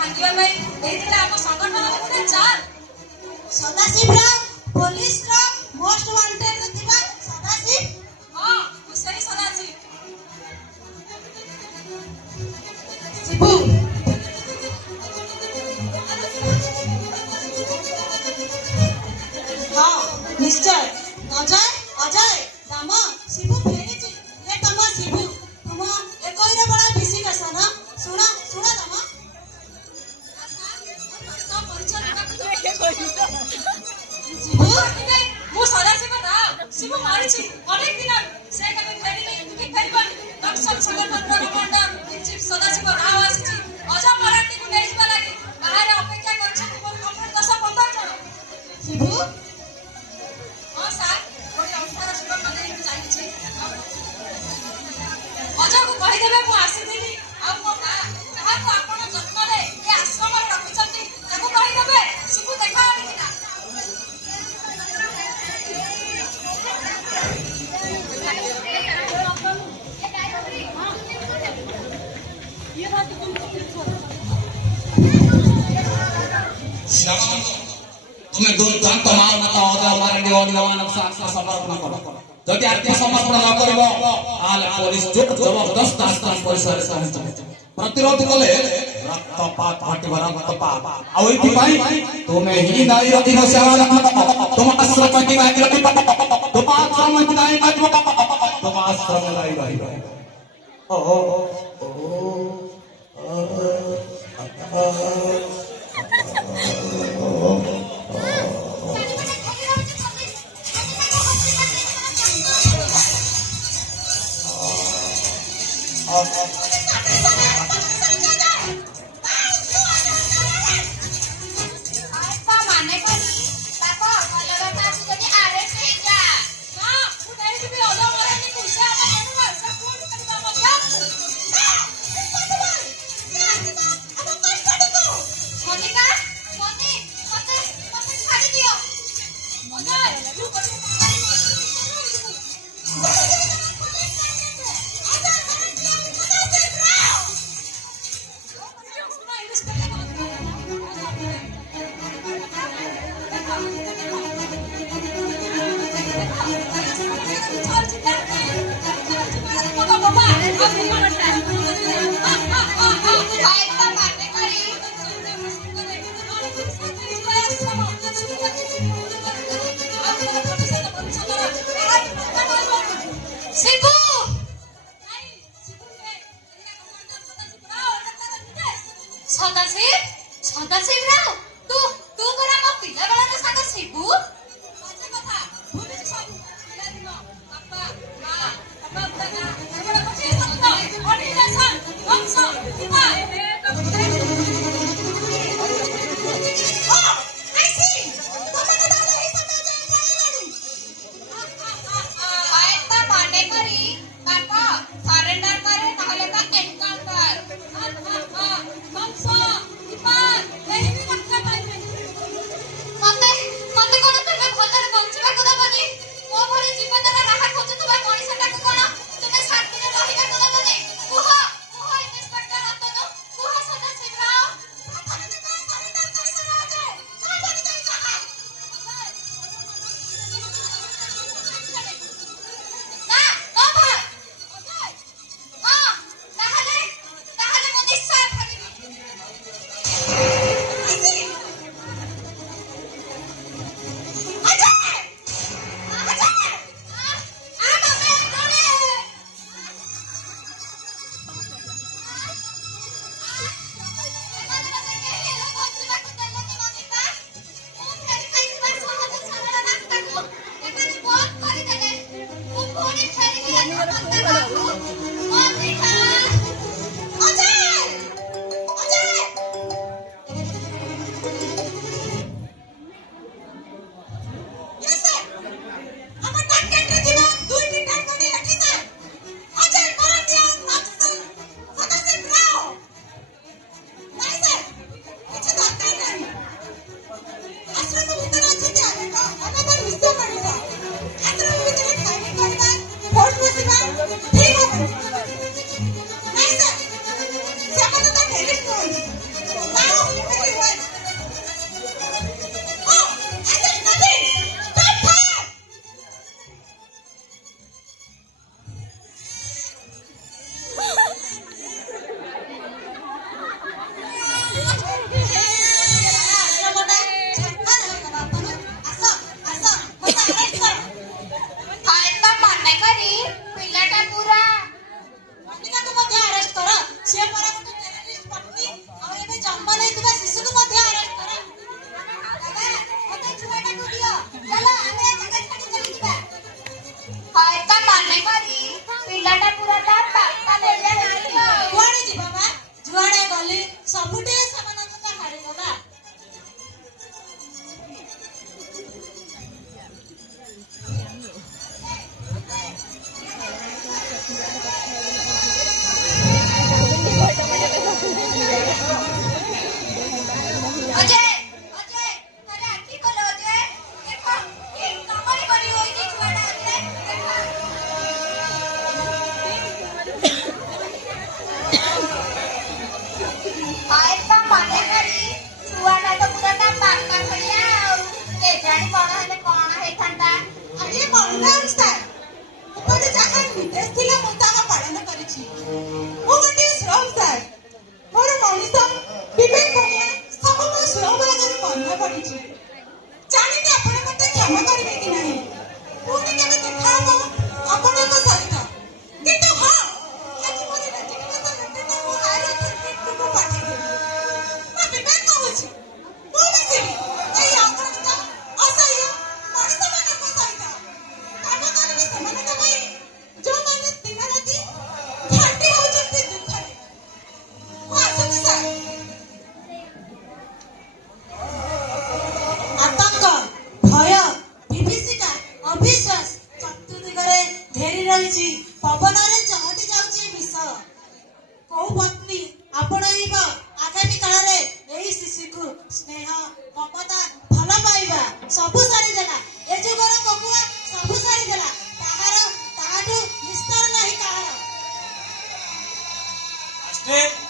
भांगिबा पई एथिला हम संगठन रे चाल सदाशिव राव पुलिस रो मोस्ट वांटेड दिबा सदाशिव। हां तू सही सदाशिव शिबू हां निश्चय अजय अजय राम शिबू फेरिची ये तमा शिबू तुम ए कोइरे बड़ा बिसी कसा ना सुना सुना राम सब परिचय शिबू मु सदाशिव राव शिबू मारिछि अनेक दिन से कभी फेरी नहीं तुके फेरबन दक्षिण संगठन रो कमांडर चिफ सदाशिव राव आसीछि अजा मराठी को नेई जिबा लागि बाहर अपेक्षा करछि मोर कंप्लीट 10-15 जण शिबू हां सर कोई 18 सुरत मध्ये जाईछि अजा को कहि देबे मु आसीथिली आ मो ना कहा को आपण जत्न रे ए आश्रम रे रखिछंती ताको कहि देबे शिबू देखा आली कि ना तुम्हें दूर दांत मार न तो और हमारे निवान नवान साथ समर्पण करो जदि आत्म समर्पण न करिवो आले पुलिस जुट जबरदस्त आस्थान परिसर पहुंच प्रतिरोध कले रक्तपात फाटिबार रक्तपात आ ओइति पाई तुम्हें ही नाई अधीन सेवा तुम आश्रम की नाई रखि तुम आश्रम की नाई रखि तुम आश्रम नाई रहि ओ सदाशिव राव तू तू करा मो पिला बेला सागा शिबू अच्छा कथा भूली सब पिला दिन बापा मां बाबा दादा एबडा कथि सत्य ऑर्डिनेशन वंश पिता ମନେ ପଡିଛି। ଜାଣିନି ଆପଣ ମତେ କ୍ଷମା କରିବେ କି ନାହିଁ। ପୁଣି କେବେ ଦେଖା ହବ ଆପଣଙ୍କ ସହିତ। କିନ୍ତୁ ହଁ, ଆଜି ମୋର ବ୍ୟକ୍ତିଗତ ଲେଟରଟା ମୁଁ ଆଇରନ୍‌କୁ ପଠେଇଦେବି। ମୁଁ ବିବେକ କହୁଛି, ମୁଁ ମିଶିବି ଏଇ ଅଗଣିତ ଅସହ୍ୟ ମଣିଷମାନଙ୍କ ସହିତ। କାମ କରିବି ସେମାନଙ୍କ ପାଇଁ, ଯୋଉମାନେ ଦିନ ରାତି ଘାଣ୍ଟି ହେଉଛନ୍ତି ଦୁଃଖରେ। ମୁଁ ଆସୁଛି ସାର୍। ଆତଙ୍କ, ଭୟ, ବିଭୀଷିକା, ଅବିଶ୍ୱାସ ଚତୁର୍ଦିଗରେ ଘେରି ରହିଛି। ପବନରେ ଚହଟି ଯାଉଛି ବିଷ। କୋଉ ପତ୍ନୀ ଆପଣେଇବ ଆଗାମୀ କାଳରେ ଏହି ଶିଶୁକୁ? ସ୍ନେହ, ମମତା, ଭଲ ପାଇବା ସବୁ ସାରିଦେଲା। ଏ ଯୁଗର କକୁଆ ସବୁ ସାରିଦେଲା। ତାହାଠୁ ନିସ୍ତାର ନାହିଁ କାହାର।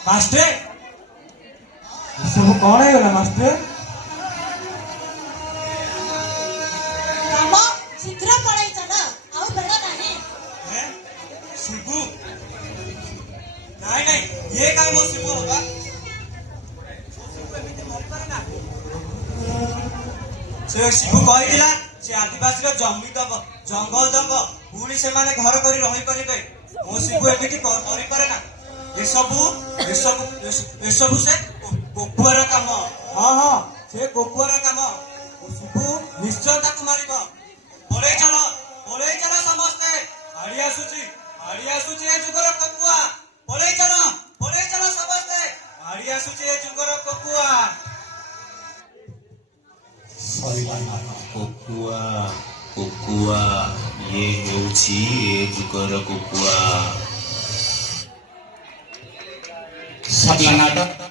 ମାଷ୍ଟ୍ରେ ଏସବୁ କଣ ହେଇଗଲା ମାଷ୍ଟ୍ରେ? ରାମ, ଶୀଘ୍ର ପଳେଇ ଚାଲ, ଆଉ ବେଳ ନାହିଁ। ଶିବୁ ନାଇଁ ନାଇଁ, ଇଏ କାହିଁ ମୋ ଶିବୁ ହବା? ସେ ଶିବୁ କହିଥିଲା ସେ ଆଦିବାସୀର ଜମି ଦବ, ଜଙ୍ଗଲ ଦବ, ପୁଣି ସେମାନେ ଘର କରି ରହିପାରିବେ। ମୋ ଶିବୁ ଏମିତି କରିପାରେ ନା। ଏସବୁ ସେ କୋକୁଆର କାମ। ହଁ ହଁ, ସେ କୋକୁଆର କାମ। ଶିବୁ ନିଶ୍ଚୟ ତାକୁ ମାରିବ। ପଳେଇ ଚାଲ ସମସ୍ତେ। ମାଡ଼ି ଆସୁଛି ଏ ଯୁଗର କୋକୁଆ। ପଳେଇ ଚାଲ ସମସ୍ତେ। ମାଡ଼ି ଆସୁଛି ଏ ଯୁଗର କୋକୁଆ। କୋକୁଆ ଇଏ ହେଉଛି ଏ ଯୁଗର କୋକୁଆ। ସରିଲା ନାଟକ।